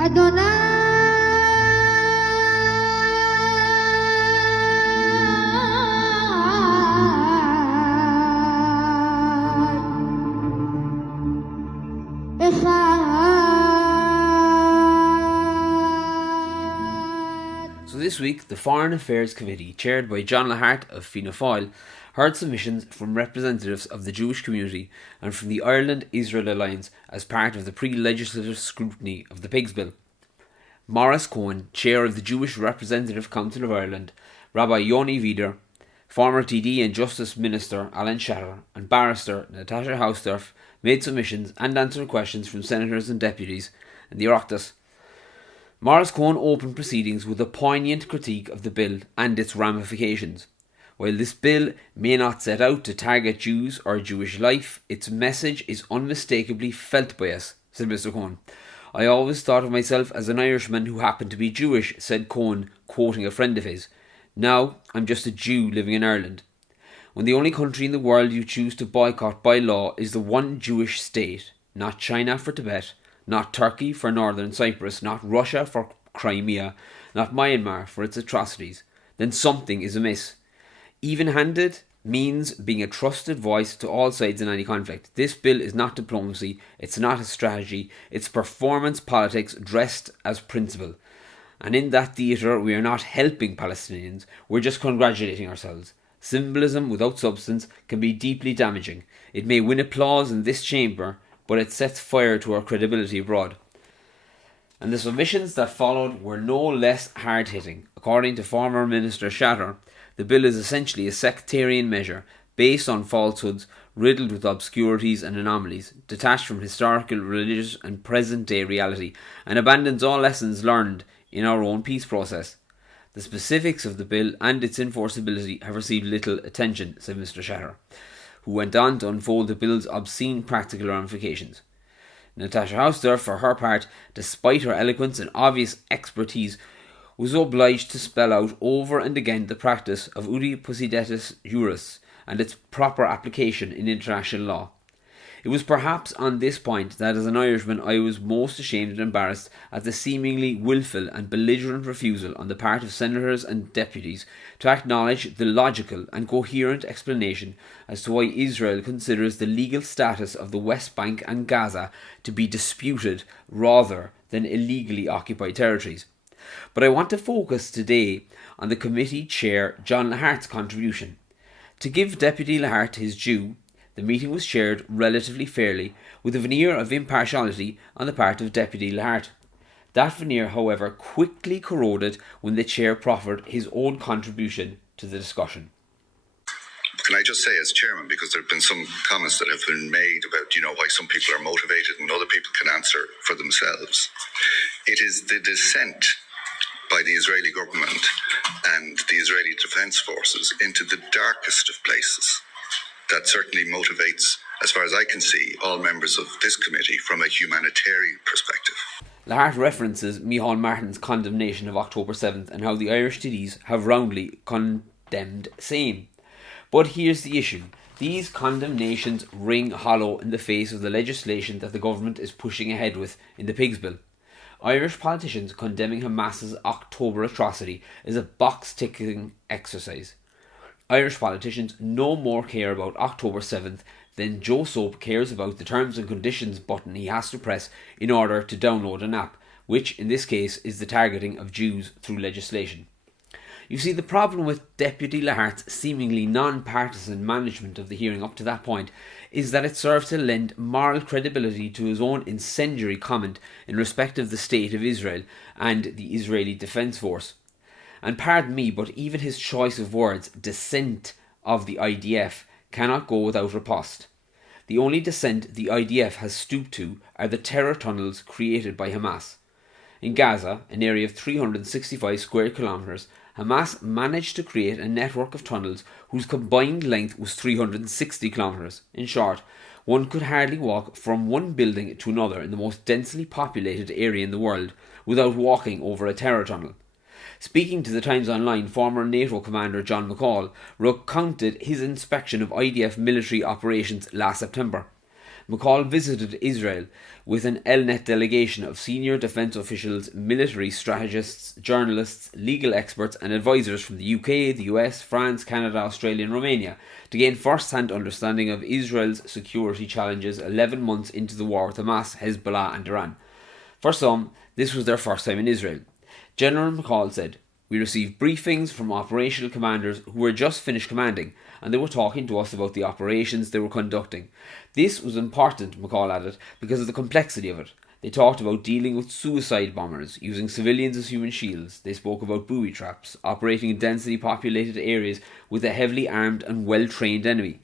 So this week, the Foreign Affairs Committee, chaired by John Lahart of Fianna Fáil, heard submissions from representatives of the Jewish community and from the Ireland-Israel Alliance as part of the pre-legislative scrutiny of the Pigs Bill. Maurice Cohen, chair of the Jewish Representative Council of Ireland, Rabbi Yoni Vider, former TD and Justice Minister Alan Shatter, and barrister Natasha Hausdorff made submissions and answered questions from senators and deputies in the Oireachtas. Maurice Cohen opened proceedings with a poignant critique of the bill and its ramifications. While this bill may not set out to target Jews or Jewish life, its message is unmistakably felt by us, said Mr. Cohen. I always thought of myself as an Irishman who happened to be Jewish, said Cohen, quoting a friend of his. Now, I'm just a Jew living in Ireland. When the only country in the world you choose to boycott by law is the one Jewish state, not China for Tibet, not Turkey for Northern Cyprus, not Russia for Crimea, not Myanmar for its atrocities, then something is amiss. Even-handed means being a trusted voice to all sides in any conflict. This bill is not diplomacy, it's not a strategy, it's performance politics dressed as principle. And in that theatre we are not helping Palestinians, we're just congratulating ourselves. Symbolism without substance can be deeply damaging. It may win applause in this chamber, but it sets fire to our credibility abroad. And the submissions that followed were no less hard-hitting. According to former Minister Shatter, the bill is essentially a sectarian measure based on falsehoods, riddled with obscurities and anomalies, detached from historical, religious and present-day reality, and abandons all lessons learned in our own peace process. The specifics of the bill and its enforceability have received little attention, said Mr. Shatter, who went on to unfold the bill's obscene practical ramifications. Natasha Hausdorff, for her part, despite her eloquence and obvious expertise, was obliged to spell out over and again the practice of uti possidetis juris and its proper application in international law. It was perhaps on this point that as an Irishman I was most ashamed and embarrassed at the seemingly willful and belligerent refusal on the part of senators and deputies to acknowledge the logical and coherent explanation as to why Israel considers the legal status of the West Bank and Gaza to be disputed rather than illegally occupied territories. But I want to focus today on the committee chair John Lahart's contribution. To give Deputy Lahart his due, the meeting was chaired relatively fairly, with a veneer of impartiality on the part of Deputy Lahart. That veneer, however, quickly corroded when the chair proffered his own contribution to the discussion. Can I just say as chairman, because there have been some comments that have been made about, why some people are motivated and other people can answer for themselves. It is the dissent by the Israeli government and the Israeli Defence Forces into the darkest of places that certainly motivates, as far as I can see, all members of this committee from a humanitarian perspective. Lahart references Micheál Martin's condemnation of October 7th and how the Irish TDs have roundly condemned same. But here's the issue. These condemnations ring hollow in the face of the legislation that the government is pushing ahead with in the Pigs Bill. Irish politicians condemning Hamas's October atrocity is a box-ticking exercise. Irish politicians no more care about October 7th than Joe Soap cares about the terms and conditions button he has to press in order to download an app, which in this case is the targeting of Jews through legislation. You see, the problem with Deputy Lahart's seemingly non-partisan management of the hearing up to that point is that it served to lend moral credibility to his own incendiary comment in respect of the state of Israel and the Israeli Defence Force. And pardon me, but even his choice of words, dissent of the IDF, cannot go without riposte. The only dissent the IDF has stooped to are the terror tunnels created by Hamas. In Gaza, an area of 365 square kilometres, Hamas managed to create a network of tunnels whose combined length was 360 kilometres. In short, one could hardly walk from one building to another in the most densely populated area in the world without walking over a terror tunnel. Speaking to the Times Online, former NATO commander John McCall recounted his inspection of IDF military operations last September. McCall visited Israel with an LNet delegation of senior defence officials, military strategists, journalists, legal experts and advisors from the UK, the US, France, Canada, Australia and Romania to gain first-hand understanding of Israel's security challenges 11 months into the war with Hamas, Hezbollah and Iran. For some, this was their first time in Israel. General McCall said, "We received briefings from operational commanders who were just finished commanding, and they were talking to us about the operations they were conducting. This was important," McCall added, because of the complexity of it. They talked about dealing with suicide bombers, using civilians as human shields. They spoke about booby traps, operating in densely populated areas with a heavily armed and well-trained enemy.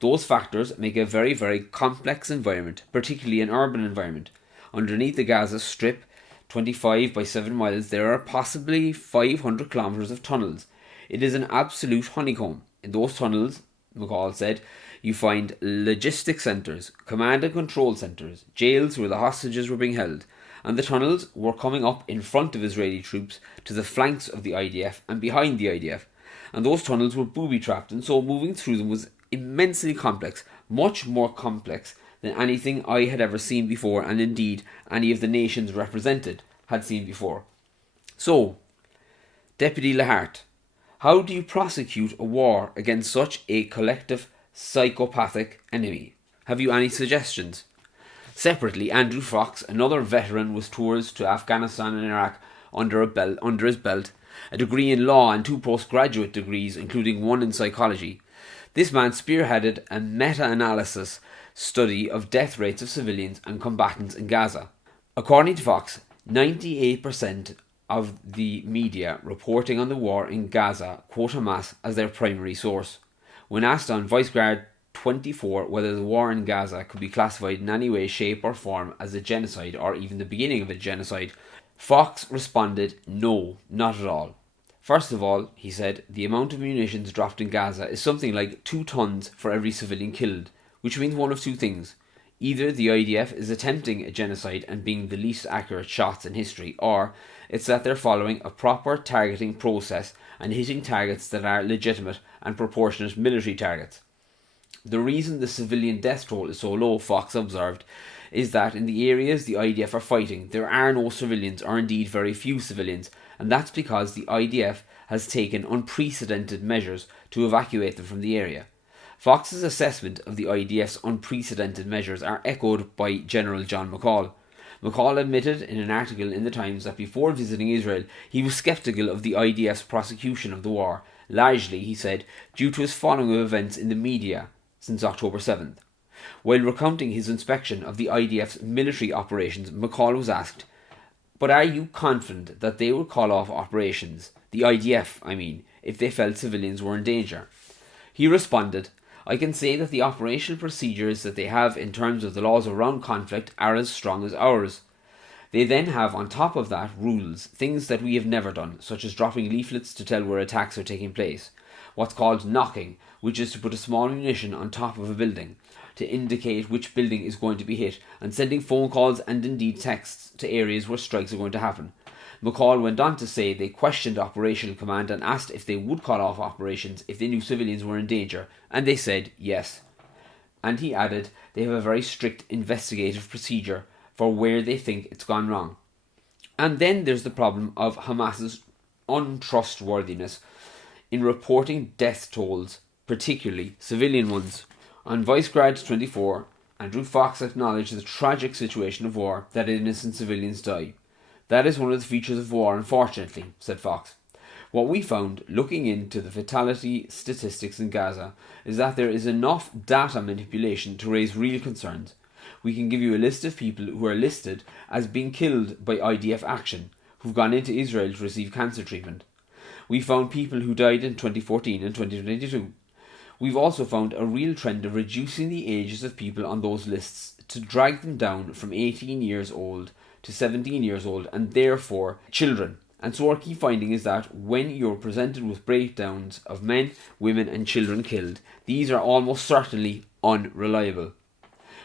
Those factors make a very, very complex environment, particularly an urban environment. Underneath the Gaza Strip, 25 by 7 miles, there are possibly 500 kilometres of tunnels. It is an absolute honeycomb. In those tunnels, McCall said, you find logistics centres, command and control centres, jails where the hostages were being held, and the tunnels were coming up in front of Israeli troops to the flanks of the IDF and behind the IDF. And those tunnels were booby-trapped, and so moving through them was immensely complex, much more complex than anything I had ever seen before, and indeed any of the nations represented had seen before. So, Deputy Lahart, how do you prosecute a war against such a collective psychopathic enemy? Have you any suggestions? Separately, Andrew Fox, another veteran with tours to Afghanistan and Iraq under his belt, a degree in law and 2 postgraduate degrees, including 1 in psychology. This man spearheaded a meta-analysis study of death rates of civilians and combatants in Gaza. According to Fox, 98% of the media reporting on the war in Gaza quote Hamas as their primary source. When asked on Vice Guard 24 whether the war in Gaza could be classified in any way, shape or form as a genocide or even the beginning of a genocide, Fox responded, no, not at all. First of all, he said, the amount of munitions dropped in Gaza is something like 2 tons for every civilian killed, which means one of 2 things. Either the IDF is attempting a genocide and being the least accurate shots in history, or it's that they're following a proper targeting process and hitting targets that are legitimate and proportionate military targets. The reason the civilian death toll is so low, Fox observed, is that in the areas the IDF are fighting, there are no civilians, or indeed very few civilians, and that's because the IDF has taken unprecedented measures to evacuate them from the area. Fox's assessment of the IDF's unprecedented measures are echoed by General John McCall. McCall admitted in an article in the Times that before visiting Israel, he was sceptical of the IDF's prosecution of the war, largely, he said, due to his following of events in the media since October 7th. While recounting his inspection of the IDF's military operations, McCall was asked, "But are you confident that they would call off operations, the IDF, I mean, if they felt civilians were in danger?" He responded, "I can say that the operational procedures that they have in terms of the laws around conflict are as strong as ours. They then have on top of that rules, things that we have never done, such as dropping leaflets to tell where attacks are taking place. What's called knocking, which is to put a small munition on top of a building, to indicate which building is going to be hit, and sending phone calls and indeed texts to areas where strikes are going to happen." McCall went on to say they questioned operational command and asked if they would call off operations if they knew civilians were in danger, and they said yes. And he added they have a very strict investigative procedure for where they think it's gone wrong. And then there's the problem of Hamas's untrustworthiness in reporting death tolls, particularly civilian ones. On Vice Grad 24, Andrew Fox acknowledged the tragic situation of war, that innocent civilians die. "That is one of the features of war, unfortunately," said Fox. "What we found, looking into the fatality statistics in Gaza, is that there is enough data manipulation to raise real concerns. We can give you a list of people who are listed as being killed by IDF action, who've gone into Israel to receive cancer treatment. We found people who died in 2014 and 2022. We've also found a real trend of reducing the ages of people on those lists to drag them down from 18 years old to 17 years old, and therefore children. And so our key finding is that when you're presented with breakdowns of men, women and children killed, these are almost certainly unreliable."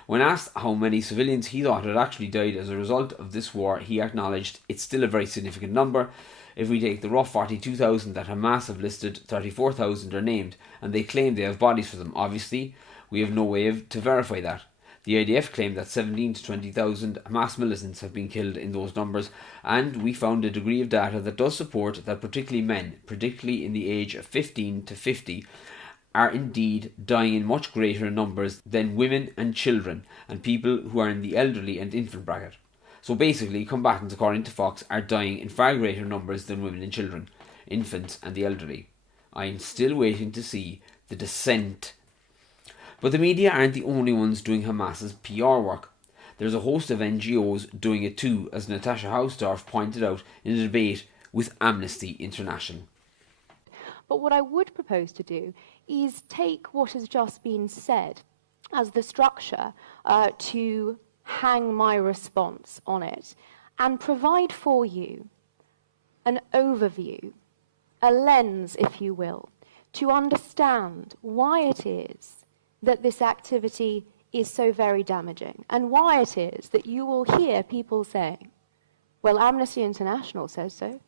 When asked how many civilians he thought had actually died as a result of this war, he acknowledged it's still a very significant number. If we take the rough 42,000 that Hamas have listed, 34,000 are named, and they claim they have bodies for them. Obviously, we have no way to verify that. The IDF claimed that 17 to 20,000 Hamas militants have been killed in those numbers, and we found a degree of data that does support that particularly men, particularly in the age of 15 to 50, are indeed dying in much greater numbers than women and children and people who are in the elderly and infant bracket. So basically, combatants, according to Fox, are dying in far greater numbers than women and children, infants and the elderly. I am still waiting to see the descent. But the media aren't the only ones doing Hamas's PR work. There's a host of NGOs doing it too, as Natasha Hausdorff pointed out in a debate with Amnesty International. But what I would propose to do is take what has just been said as the structure to hang my response on it and provide for you an overview, a lens, if you will, to understand why it is that this activity is so very damaging and why it is that you will hear people saying, well, Amnesty International says so,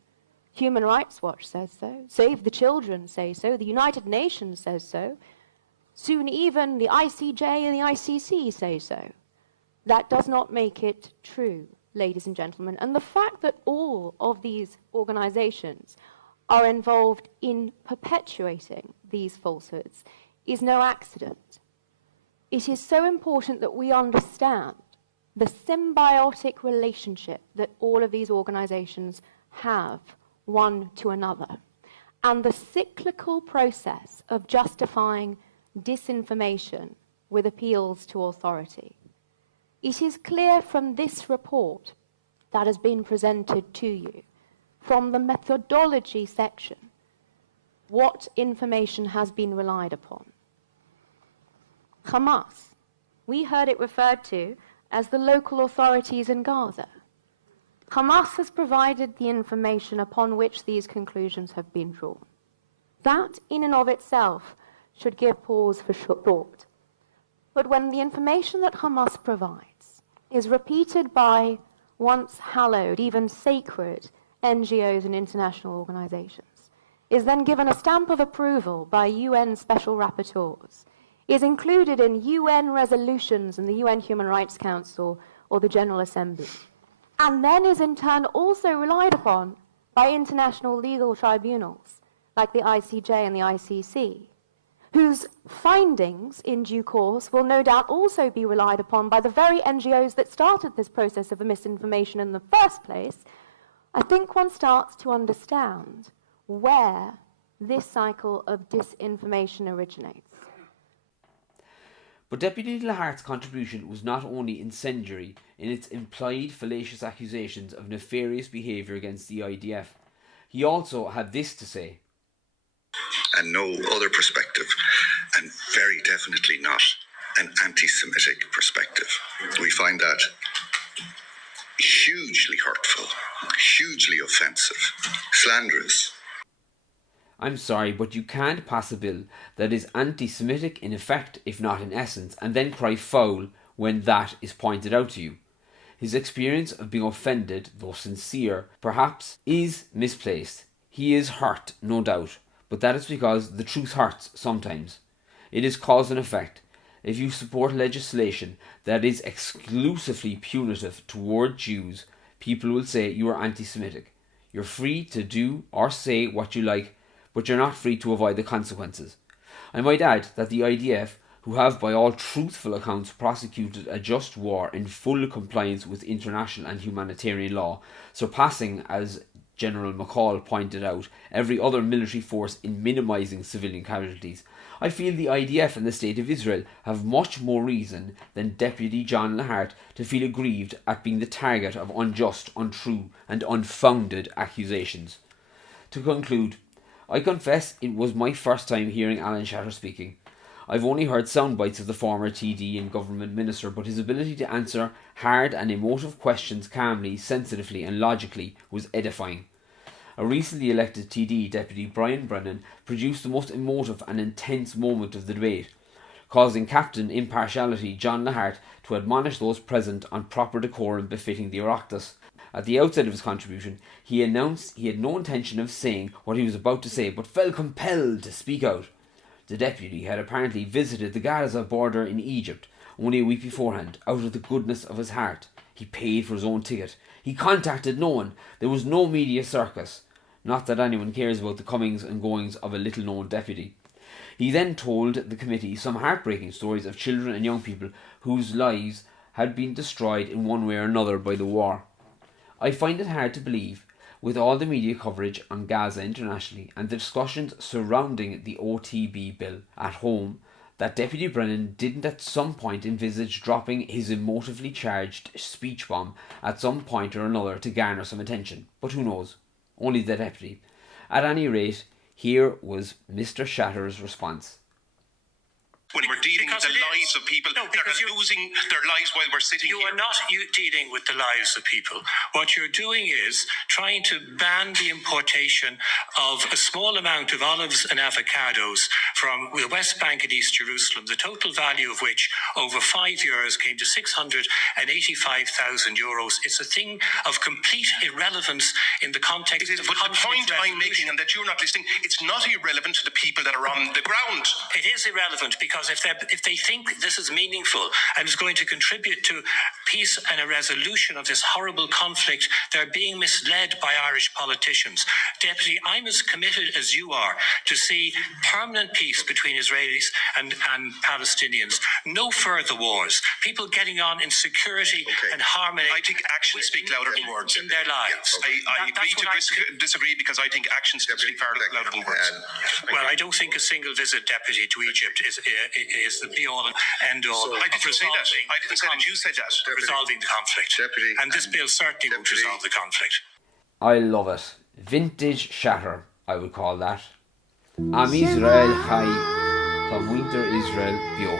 Human Rights Watch says so, Save the Children say so, the United Nations says so, soon even the ICJ and the ICC say so. That does not make it true, ladies and gentlemen. And the fact that all of these organizations are involved in perpetuating these falsehoods is no accident. It is so important that we understand the symbiotic relationship that all of these organizations have one to another, and the cyclical process of justifying disinformation with appeals to authority. It is clear from this report that has been presented to you, from the methodology section, what information has been relied upon. Hamas, we heard it referred to as the local authorities in Gaza. Hamas has provided the information upon which these conclusions have been drawn. That, in and of itself, should give pause for thought. But when the information that Hamas provides is repeated by once hallowed, even sacred NGOs and international organizations, is then given a stamp of approval by UN special rapporteurs, is included in UN resolutions in the UN Human Rights Council or the General Assembly, and then is in turn also relied upon by international legal tribunals like the ICJ and the ICC, whose findings in due course will no doubt also be relied upon by the very NGOs that started this process of misinformation in the first place, I think one starts to understand where this cycle of disinformation originates. But Deputy Lahart's contribution was not only incendiary in its implied fallacious accusations of nefarious behaviour against the IDF, he also had this to say. And no other perspective, and very definitely not an anti-Semitic perspective. We find that hugely hurtful, hugely offensive, slanderous. I'm sorry, but you can't pass a bill that is anti-Semitic in effect, if not in essence, and then cry foul when that is pointed out to you. His experience of being offended, though sincere, perhaps, is misplaced. He is hurt, no doubt, but that is because the truth hurts sometimes. It is cause and effect. If you support legislation that is exclusively punitive toward Jews, people will say you are anti-Semitic. You're free to do or say what you like, but you're not free to avoid the consequences. I might add that the IDF, who have by all truthful accounts prosecuted a just war in full compliance with international and humanitarian law, surpassing, as General McCall pointed out, every other military force in minimising civilian casualties, I feel the IDF and the State of Israel have much more reason than Deputy John Lahart to feel aggrieved at being the target of unjust, untrue and unfounded accusations. To conclude, I confess it was my first time hearing Alan Shatter speaking. I've only heard sound bites of the former TD and government minister, but his ability to answer hard and emotive questions calmly, sensitively and logically was edifying. A recently elected TD, Deputy Brian Brennan, produced the most emotive and intense moment of the debate, causing Captain Impartiality John Lahart to admonish those present on proper decorum befitting the Oireachtas. At the outset of his contribution, he announced he had no intention of saying what he was about to say, but felt compelled to speak out. The deputy had apparently visited the Gaza border in Egypt, only a week beforehand, out of the goodness of his heart. He paid for his own ticket. He contacted no one. There was no media circus. Not that anyone cares about the comings and goings of a little-known deputy. He then told the committee some heartbreaking stories of children and young people whose lives had been destroyed in one way or another by the war. I find it hard to believe, with all the media coverage on Gaza internationally and the discussions surrounding the OTB bill at home, that Deputy Brennan didn't at some point envisage dropping his emotively charged speech bomb at some point or another to garner some attention. But who knows? Only the deputy. At any rate, here was Mr. Shatter's response. When we're dealing with the lives of people that are losing their lives while we're sitting here. You are not dealing with the lives of people. What you're doing is trying to ban the importation of a small amount of olives and avocados from the West Bank and East Jerusalem, the total value of which over 5 years came to €685,000. It's a thing of complete irrelevance in the context of But the point I'm making, and that you're not listening, it's not irrelevant to the people that are on the ground. It is irrelevant because if they think this is meaningful and is going to contribute to peace and a resolution of this horrible conflict, they're being misled by Irish politicians. Deputy, I'm as committed as you are to see permanent peace between Israelis and Palestinians. No further wars. People getting on in security and harmony. I think actions speak louder than words. In their lives. I agree to disagree because I think actions speak far louder than words. Well, I don't think a single visit, Deputy, to Egypt is the be-all and end-all. I didn't say that. I didn't say that. You said that. Resolving the conflict. Deputy, and this bill certainly won't resolve the conflict. I love it. Vintage Shatter, I would call that. Am Israel Chai, Tá Muinter Israel Bio.